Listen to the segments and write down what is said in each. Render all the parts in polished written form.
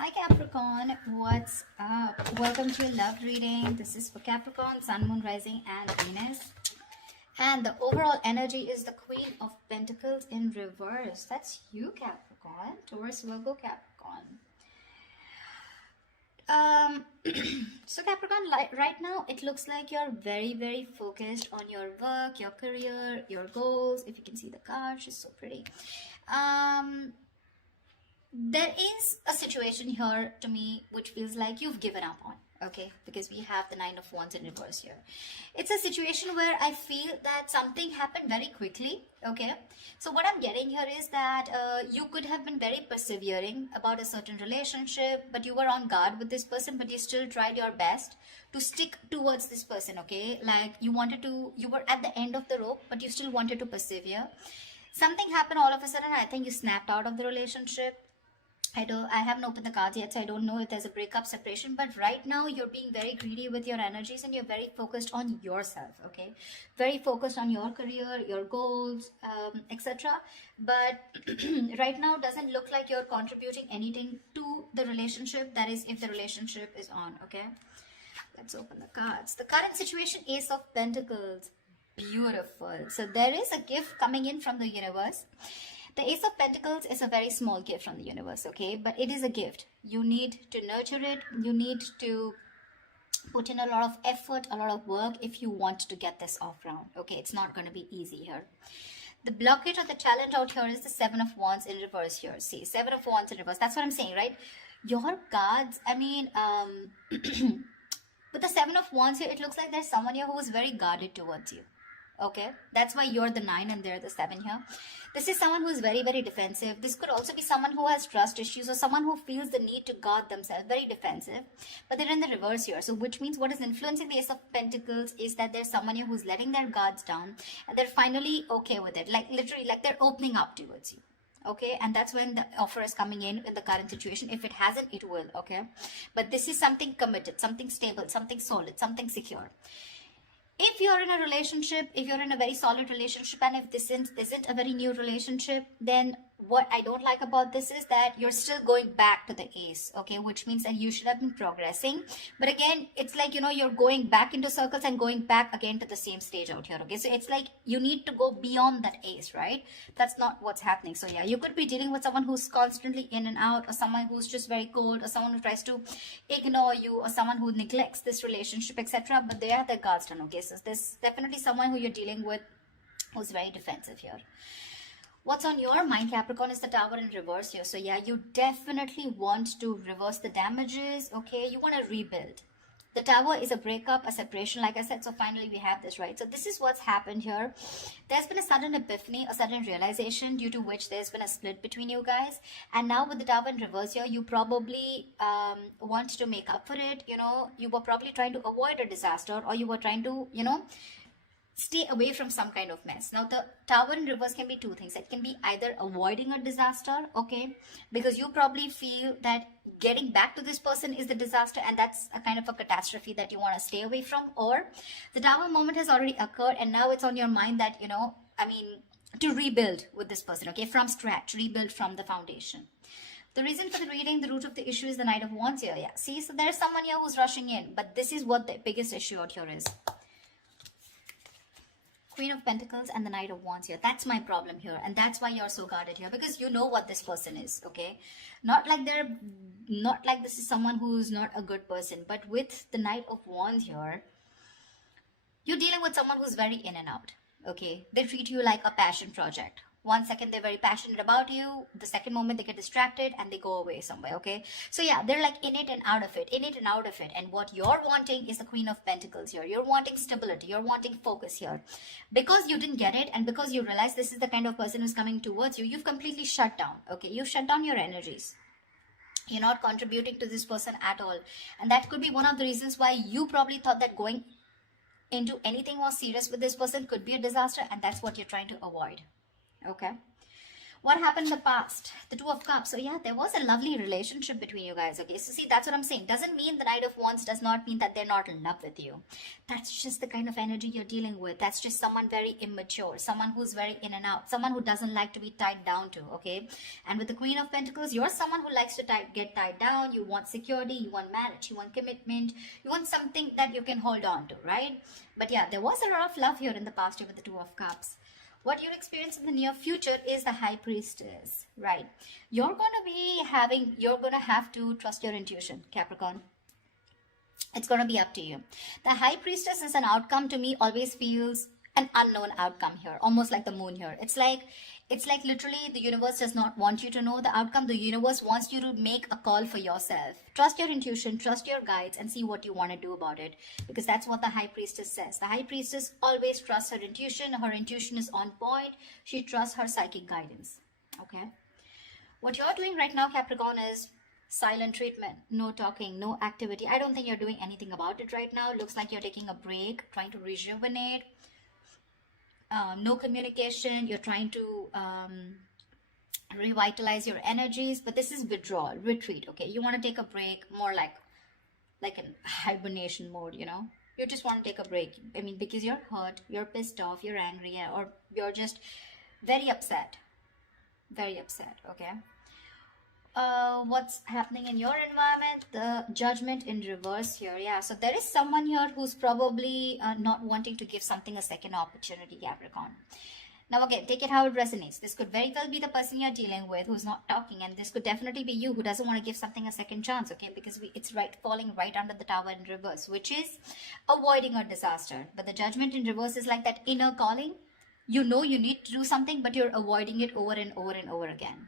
Hi Capricorn, what's up? Welcome to your love reading. This is for Capricorn, Sun, Moon, Rising, and Venus. And the overall energy is the Queen of Pentacles in reverse. That's you, Capricorn. Taurus, Virgo, Capricorn. So Capricorn, right now it looks like you're very focused on your work, your career, your goals. If you can see the card, she's so pretty. There is a situation here to me which feels like you've given up on, okay, because we have the Nine of Wands in reverse here. It's a situation where I feel that something happened very quickly, okay. So what I'm getting here is that you could have been very persevering about a certain relationship, but you were on guard with this person, but you still tried your best to stick towards this person, okay. Like you were at the end of the rope, but you still wanted to persevere. Something happened all of a sudden. I think you snapped out of the relationship. I haven't opened the cards yet, so I don't know if there's a breakup, separation, but right now you're being very greedy with your energies and you're very focused on yourself, okay? Very focused on your career, your goals, etc. But right now doesn't look like you're contributing anything to the relationship. That is, if the relationship is on, okay? Let's open the cards. The current situation, Ace of Pentacles. Beautiful. So there is a gift coming in from the universe. The Ace of Pentacles is a very small gift from the universe, okay? But it is a gift. You need to nurture it. You need to put in a lot of effort, a lot of work if you want to get this off round, okay? It's not going to be easy here. The blockage or the challenge out here is the Seven of Wands in reverse here. See, Seven of Wands in reverse. That's what I'm saying, right? Your cards, I mean, with the Seven of Wands here, it looks like there's someone here who is very guarded towards you. Okay, that's why you're the 9 and they're the 7 here. This is someone who is very defensive. This could also be someone who has trust issues or someone who feels the need to guard themselves, very defensive, but they're in the reverse here. So which means what is influencing the Ace of Pentacles is that there's someone here who's letting their guards down and they're finally okay with it, like literally, like they're opening up towards you. Okay, and that's when the offer is coming in the current situation. If it hasn't, it will, okay? But this is something committed, something stable, something solid, something secure. If you're in a relationship, if you're in a very solid relationship, and if this isn't a very new relationship, then what I don't like about this is that you're still going back to the Ace, okay, which means that you should have been progressing. But again, it's like, you know, you're going back into circles and going back again to the same stage out here, okay? So it's like you need to go beyond that Ace, right? That's not what's happening. So yeah, you could be dealing with someone who's constantly in and out, or someone who's just very cold, or someone who tries to ignore you, or someone who neglects this relationship, etc. But they have their guards down, okay? So there's definitely someone who you're dealing with who's very defensive here. What's on your mind, Capricorn, is the Tower in reverse here. So yeah, you definitely want to reverse the damages, okay? You want to rebuild. The Tower is a breakup, a separation, like I said. So finally we have this, right? So this is what's happened here. There's been a sudden epiphany, a sudden realization, due to which there's been a split between you guys. And now with the Tower in reverse here, you probably want to make up for it. You know, you were probably trying to avoid a disaster, or you were trying to, you know, stay away from some kind of mess. Now the Tower in reverse can be two things. It can be either avoiding a disaster, okay, because you probably feel that getting back to this person is the disaster and that's a kind of a catastrophe that you want to stay away from, or the Tower moment has already occurred and now it's on your mind that, you know, I mean, to rebuild with this person, okay, from scratch, rebuild from the foundation. The reason for the reading, the root of the issue is the Knight of Wands here. Yeah, see, so there's someone here who's rushing in, but this is what the biggest issue out here is. Queen of Pentacles and the Knight of Wands here. That's my problem here, and that's why you're so guarded here, because you know what this person is, okay? Not like this is someone who's not a good person, but with the Knight of Wands here, you're dealing with someone who's very in and out, okay? They treat you like a passion project. 1 second they're very passionate about you, the second moment they get distracted and they go away somewhere, okay? So yeah, they're like in it and out of it, in it and out of it. And what you're wanting is the Queen of Pentacles here. You're wanting stability, you're wanting focus here. Because you didn't get it, and because you realize this is the kind of person who's coming towards you, you've completely shut down, okay? You've shut down your energies. You're not contributing to this person at all. And that could be one of the reasons why you probably thought that going into anything more serious with this person could be a disaster, and that's what you're trying to avoid. Okay, What happened in the past? The Two of Cups. So yeah, there was a lovely relationship between you guys. Okay, so see, that's what I'm saying. Doesn't mean the Knight of Wands does not mean that they're not in love with you. That's just the kind of energy you're dealing with. That's just someone very immature, someone who's very in and out, someone who doesn't like to be tied down to. Okay, and with the Queen of Pentacles, you're someone who likes to get tied down. You want security, you want marriage, you want commitment, you want something that you can hold on to, right? But yeah, there was a lot of love here in the past year with the Two of Cups. What you'll experience in the near future is the High Priestess, right? You're going to have to trust your intuition, Capricorn. It's going to be up to you. The High Priestess is an outcome to me, always feels an unknown outcome here, almost like the moon here. It's like literally the universe does not want you to know the outcome. The universe wants you to make a call for yourself. Trust your intuition, trust your guides, and see what you want to do about it, because that's what the High Priestess says. The High Priestess always trusts her intuition. Her intuition is on point. She trusts her psychic guidance. Okay, what you're doing right now, Capricorn, is silent treatment. No talking, no activity. I don't think you're doing anything about it right now. Looks like you're taking a break, trying to rejuvenate. No communication. You're trying to revitalize your energies, but this is withdrawal, retreat. Okay, you want to take a break, more like an hibernation mode. You just want to take a break. I mean, because you're hurt, you're pissed off, you're angry, or you're just very upset. Okay. What's happening in your environment? The Judgment in reverse here. Yeah, so there is someone here who's probably not wanting to give something a second opportunity, Capricorn. Now again, take it how it resonates. This could very well be the person you're dealing with who's not talking, and this could definitely be you who doesn't want to give something a second chance, okay? Because it's falling right under the Tower in reverse, which is avoiding a disaster. But the Judgment in reverse is like that inner calling. You know you need to do something, but you're avoiding it over and over and over again.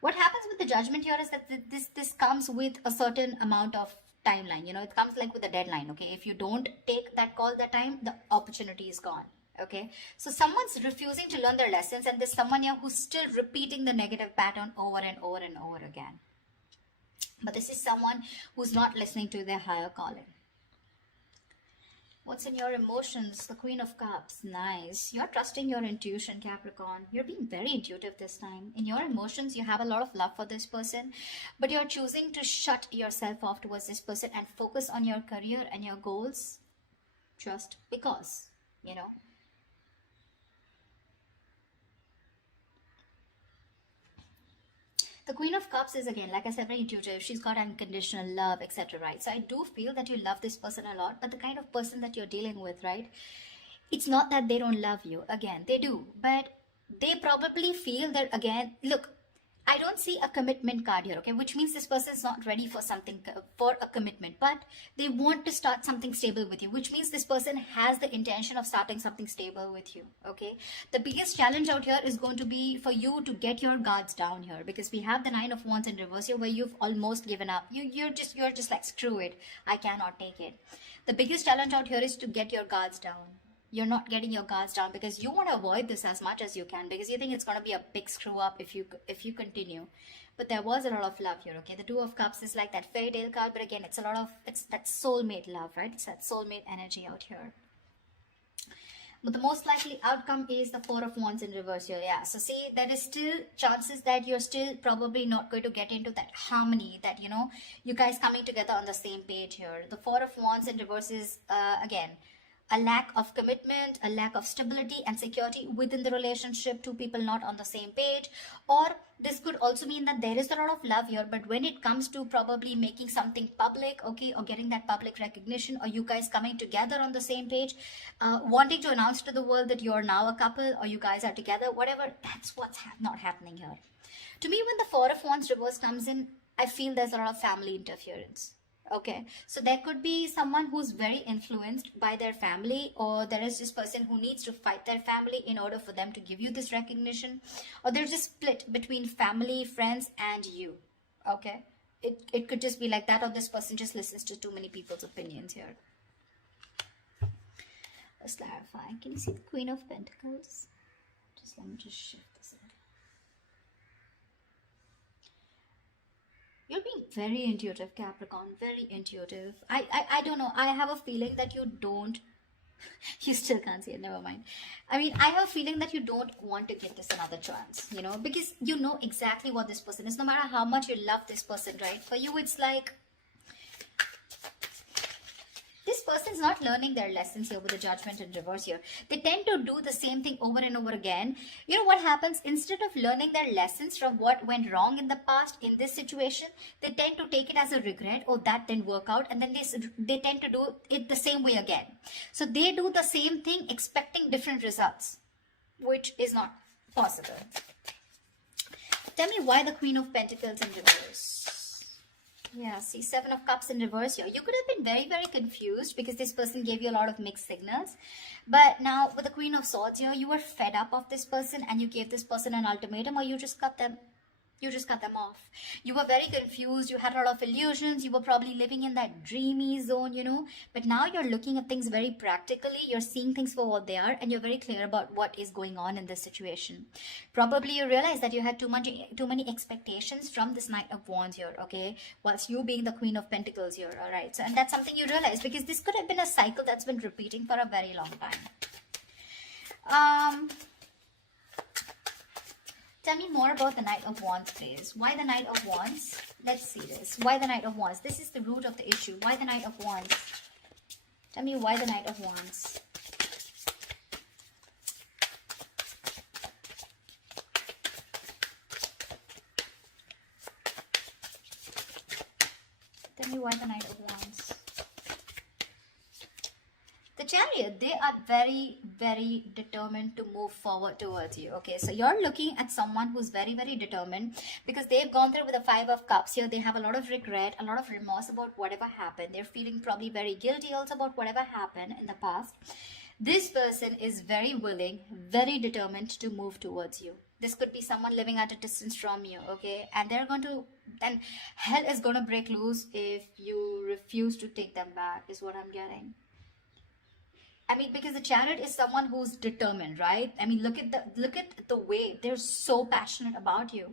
What happens with the Judgment here is that this comes with a certain amount of timeline. It comes like with a deadline. Okay, if you don't take that call that time, the opportunity is gone. Okay, so someone's refusing to learn their lessons, and there's someone here who's still repeating the negative pattern over and over and over again. But this is someone who's not listening to their higher calling. What's in your emotions? The Queen of Cups. Nice. You're trusting your intuition, Capricorn. You're being very intuitive this time. In your emotions, you have a lot of love for this person, but you're choosing to shut yourself off towards this person and focus on your career and your goals just because, The Queen of Cups is, again, like I said, very intuitive. She's got unconditional love, etc., right? So I do feel that you love this person a lot, but the kind of person that you're dealing with, right? It's not that they don't love you. Again, they do, but they probably feel that, again, look, I don't see a commitment card here, okay? Which means this person is not ready for something, for a commitment, but they want to start something stable with you, which means this person has the intention of starting something stable with you, okay? The biggest challenge out here is going to be for you to get your guards down here, because we have the Nine of Wands in reverse here, where you've almost given up. You're just like, screw it, I cannot take it. The biggest challenge out here is to get your guards down. You're not getting your guards down because you want to avoid this as much as you can, because you think it's going to be a big screw up if you continue. But there was a lot of love here, okay? The Two of Cups is like that fairy tale card, but again, it's that soulmate love, right? It's that soulmate energy out here. But the most likely outcome is the Four of Wands in reverse here. Yeah, so see, there is still chances that you're still probably not going to get into that harmony, that you guys coming together on the same page here. The Four of Wands in reverse is again a lack of commitment, a lack of stability and security within the relationship, two people not on the same page. Or this could also mean that there is a lot of love here, but when it comes to probably making something public, okay, or getting that public recognition, or you guys coming together on the same page, wanting to announce to the world that you're now a couple or you guys are together, whatever, that's what's not happening here. To me, when the Four of Wands reverse comes in, I feel there's a lot of family interference. Okay, so there could be someone who's very influenced by their family, or there is this person who needs to fight their family in order for them to give you this recognition, or there's a split between family, friends, and you. Okay, it could just be like that, or this person just listens to too many people's opinions here. Let's clarify. Can you see the Queen of Pentacles? Let me just shift this a little. You're being very intuitive, Capricorn, very intuitive. I don't know. I have a feeling that you don't You still can't see it, never mind. I mean, I have a feeling that you don't want to give this another chance, you know, because you know exactly what this person is. No matter how much you love this person, right? For you, it's like this person's not learning their lessons here with the Judgment in reverse here. They tend to do the same thing over and over again. You know what happens? Instead of learning their lessons from what went wrong in the past in this situation, they tend to take it as a regret. Oh, that didn't work out. And then they tend to do it the same way again. So they do the same thing expecting different results, which is not possible. Tell me why the Queen of Pentacles in reverse. Yeah, see, Seven of Cups in reverse here. You could have been very, very confused because this person gave you a lot of mixed signals. But now with the Queen of Swords here, you were fed up of this person and you gave this person an ultimatum, or you just cut them. You just cut them off. You were very confused. You had a lot of illusions. You were probably living in that dreamy zone, you know. But now you're looking at things very practically. You're seeing things for what they are, and you're very clear about what is going on in this situation. Probably you realize that you had too many expectations from this Knight of Wands here, okay? Whilst you being the Queen of Pentacles here, all right? So, and that's something you realize because this could have been a cycle that's been repeating for a very long time. Tell me more about the Knight of Wands, please. Why the Knight of Wands? Let's see this. Why the Knight of Wands? This is the root of the issue. Why the Knight of Wands? Tell me why the Knight of Wands. Tell me why the Knight of Wands. The Chariot, they are very, very determined to move forward towards you. Okay, so you're looking at someone who's very, very determined because they've gone through with the Five of Cups here. They have a lot of regret, a lot of remorse about whatever happened. They're feeling probably very guilty also about whatever happened in the past. This person is very willing, very determined to move towards you. This could be someone living at a distance from you, okay? And they're going to, and hell is going to break loose if you refuse to take them back, is what I'm getting. I mean, because the Chariot is someone who's determined, right? I mean, look at the way they're so passionate about you.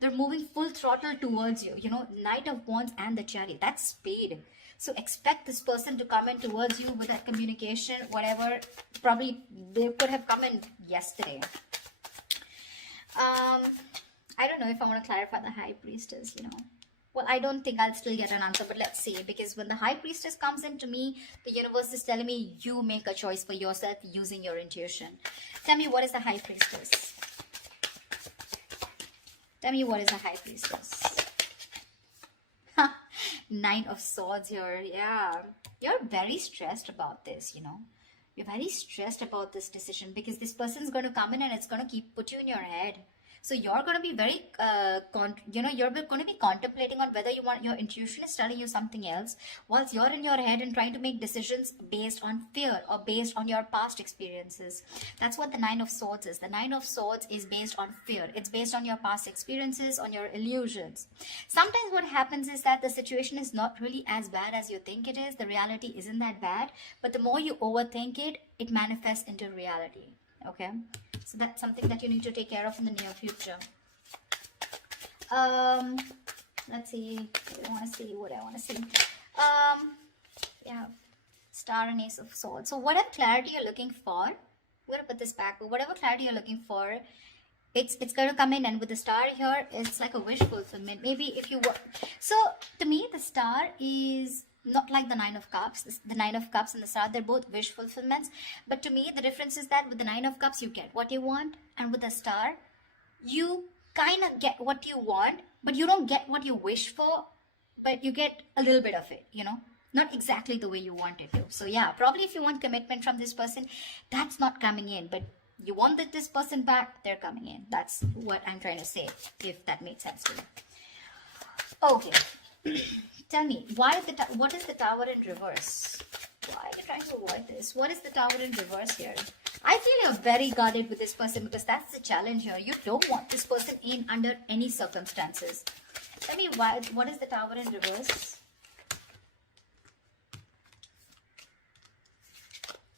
They're moving full throttle towards you. You know, Knight of Wands and the Chariot, that's speed. So expect this person to come in towards you with that communication, whatever. Probably they could have come in yesterday. I don't know if I want to clarify the High Priestess, you know. Well, I don't think I'll still get an answer, but let's see. Because when the High Priestess comes into me, the universe is telling me you make a choice for yourself using your intuition. Tell me, what is the High Priestess? Tell me, what is the High Priestess? Nine of Swords here. Yeah. You're very stressed about this, you know. You're very stressed about this decision because this person's going to come in and it's going to put you in your head. So you're going to be very, you're going to be contemplating on whether you want, your intuition is telling you something else, whilst you're in your head and trying to make decisions based on fear or based on your past experiences. That's what the Nine of Swords is. The Nine of Swords is based on fear. It's based on your past experiences, on your illusions. Sometimes what happens is that the situation is not really as bad as you think it is. The reality isn't that bad, but the more you overthink it, it manifests into reality. Okay, so that's something that you need to take care of in the near future. Let's see what I want to see. Yeah, Star and Ace of Swords. So whatever clarity you're looking for, we're gonna put this back, but whatever clarity you're looking for, it's going to come in, and with the Star here, it's like a wish fulfillment. Maybe if you were, so to me the Star is not like the Nine of Cups. The Nine of Cups and the Star, they're both wish fulfillments. But to me, the difference is that with the Nine of Cups, you get what you want. And with the Star, you kind of get what you want, but you don't get what you wish for, but you get a little bit of it, you know. Not exactly the way you want it to. So yeah, probably if you want commitment from this person, that's not coming in. But you want this person back, they're coming in. That's what I'm trying to say, if that makes sense to you. Okay. Tell me, what is the Tower in reverse? Why are you trying to avoid this? What is the Tower in reverse here? I feel you're very guarded with this person because that's the challenge here. You don't want this person in under any circumstances. Tell me, what is the Tower in reverse?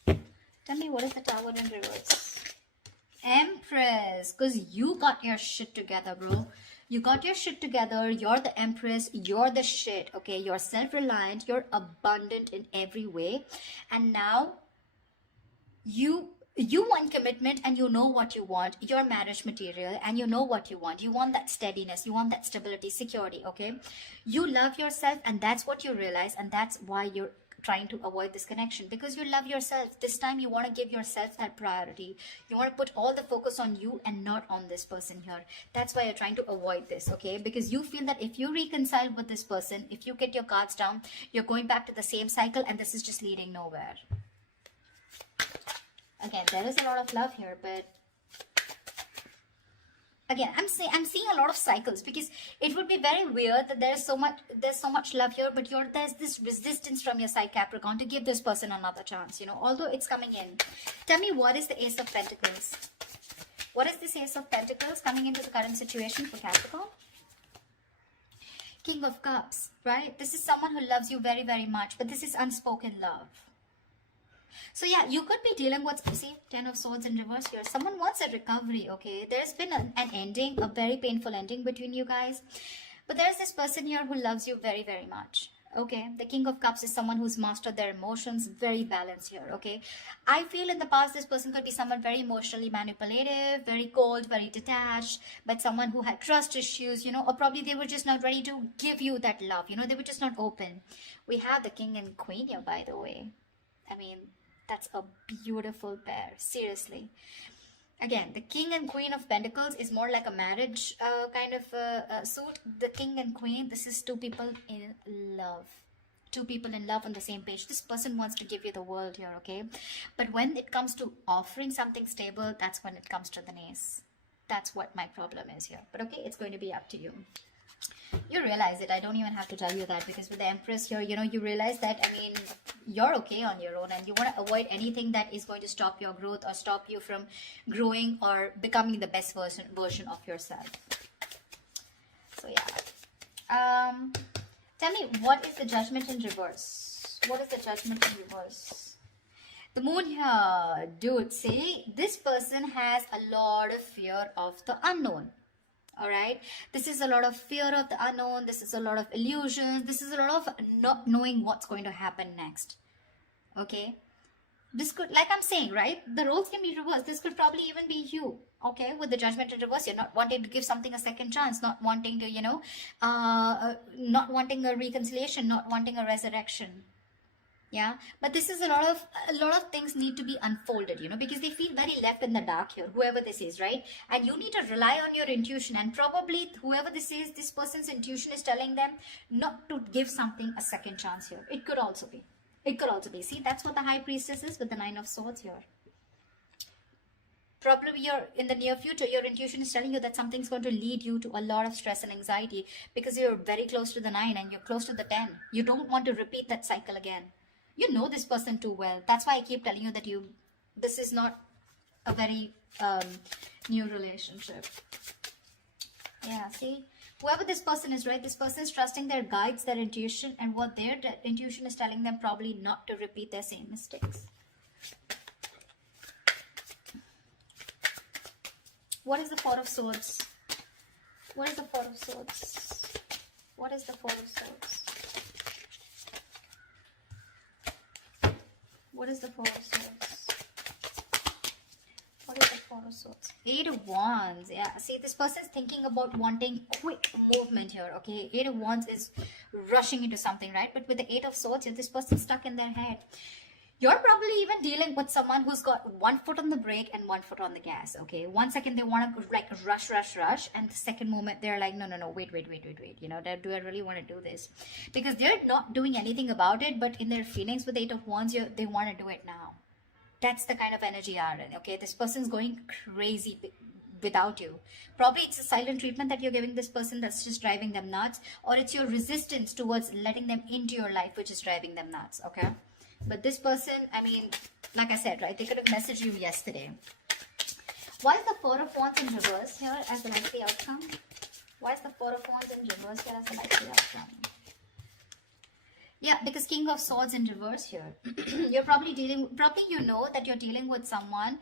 Tell me, what is the Tower in reverse? Empress, because you got your shit together, bro. You got your shit together. You're the Empress. You're the shit. Okay, you're self-reliant. You're abundant in every way. And now You want commitment, and you know what you want. You're marriage material, and you know what you want. You want that steadiness, you want that stability, security. Okay, you love yourself, and that's what you realize, and that's why you're trying to avoid this connection, because you love yourself. This time you want to give yourself that priority. You want to put all the focus on you and not on this person here. That's why you're trying to avoid this. Okay, because you feel that if you reconcile with this person, if you get your cards down, you're going back to the same cycle, and this is just leading nowhere. Again, there is a lot of love here, but again, I'm seeing a lot of cycles, because it would be very weird that there's so much love here, but there's this resistance from your side, Capricorn, to give this person another chance, you know, although it's coming in. Tell me, what is the Ace of Pentacles? What is this Ace of Pentacles coming into the current situation for Capricorn? King of Cups, right? This is someone who loves you very, very much, but this is unspoken love. So yeah, you could be dealing with, see, Ten of Swords in reverse here. Someone wants a recovery, okay? There's been an ending, a very painful ending between you guys. But there's this person here who loves you very, very much. Okay, the King of Cups is someone who's mastered their emotions, very balanced here, okay? I feel in the past this person could be someone very emotionally manipulative, very cold, very detached, but someone who had trust issues, you know, or probably they were just not ready to give you that love, you know, they were just not open. We have the King and Queen here, by the way. I mean, that's a beautiful pair, seriously. Again, the King and Queen of Pentacles is more like a marriage kind of suit. The King and Queen, this is two people in love. Two people in love on the same page. This person wants to give you the world here, okay? But when it comes to offering something stable, that's when it comes to the Ace. That's what my problem is here. But okay, it's going to be up to you. You realize it. I don't even have to tell you that, because with the Empress here, you know, you realize that, I mean, you're okay on your own, and you want to avoid anything that is going to stop your growth or stop you from growing or becoming the best version of yourself. So yeah. Tell me, what is the Judgment in reverse? What is the Judgment in reverse? The Moon here, dude, see, this person has a lot of fear of the unknown. All right, this is a lot of fear of the unknown. This is a lot of illusions. This is a lot of not knowing what's going to happen next. Okay, this could, like I'm saying, right, the roles can be reversed. This could probably even be you. Okay, with the Judgment in reverse, you're not wanting to give something a second chance, not wanting to, you know, not wanting a reconciliation, not wanting a resurrection. Yeah, but this is a lot of things need to be unfolded, you know, because they feel very left in the dark here, whoever this is, right? And you need to rely on your intuition, and probably whoever this is, this person's intuition is telling them not to give something a second chance here. It could also be, see, that's what the High Priestess is with the Nine of Swords here. Probably you're in the near future, your intuition is telling you that something's going to lead you to a lot of stress and anxiety, because you're very close to the 9 and you're close to the 10. You don't want to repeat that cycle again. You know this person too well. That's why I keep telling you that this is not a very new relationship. Yeah, see, whoever this person is, right, this person is trusting their guides, their intuition, and what their intuition is telling them, probably not to repeat their same mistakes. What is the Four of Swords? What is the Four of Swords? What is the Four of Swords? What is the Four of Swords? What is the Four of Swords? Eight of Wands. Yeah, see, this person is thinking about wanting quick movement here, okay? Eight of Wands is rushing into something, right? But with the Eight of Swords, this person is stuck in their head. You're probably even dealing with someone who's got one foot on the brake and one foot on the gas, okay? 1 second they want to like rush, and the second moment they're like, no, wait. You know, do I really want to do this? Because they're not doing anything about it, but in their feelings with the Eight of Wands, they want to do it now. That's the kind of energy you are in, okay? This person's going crazy without you. Probably it's a silent treatment that you're giving this person that's just driving them nuts, or it's your resistance towards letting them into your life which is driving them nuts, okay? But this person, I mean, like I said, right, they could have messaged you yesterday. Why is the Four of Wands in reverse here as the likely outcome? Why is the Four of Wands in reverse here as the likely outcome? Yeah, because King of Swords in reverse here. You're probably you know that you're dealing with someone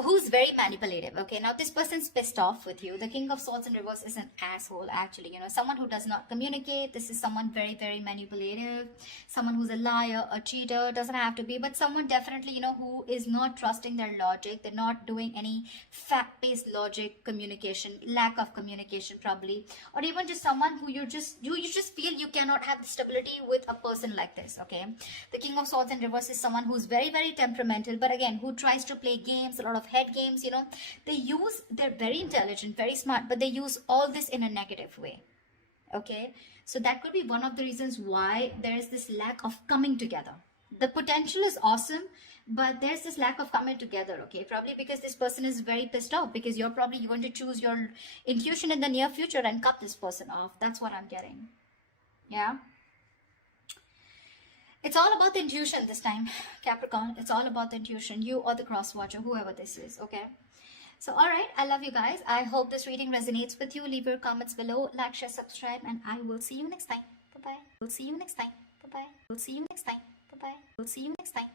who's very manipulative. Okay, now this person's pissed off with you. The King of Swords in reverse is an asshole, actually. You know, someone who does not communicate. This is someone very, very manipulative, someone who's a liar, a cheater. Doesn't have to be, but someone definitely, you know, who is not trusting their logic. They're not doing any fact-based logic communication, lack of communication probably, or even just someone who you just feel you cannot have stability with a person like this. Okay, the King of Swords in reverse is someone who's very, very temperamental, but again, who tries to play games, a lot of head games. You know, they're very intelligent, very smart, but they use all this in a negative way. Okay, so that could be one of the reasons why there is this lack of coming together. The potential is awesome, but there's this lack of coming together. Okay, probably because this person is very pissed off, because you're probably going to choose your intuition in the near future and cut this person off. That's what I'm getting. Yeah, it's all about the intuition this time, Capricorn. It's all about the intuition, you or the cross watcher, whoever this is. Okay, so all right, I love you guys. I hope this reading resonates with you. Leave your comments below, like, share, subscribe, and I will see you next time. Bye bye. We'll see you next time. Bye bye. We'll see you next time. Bye bye. We'll see you next time.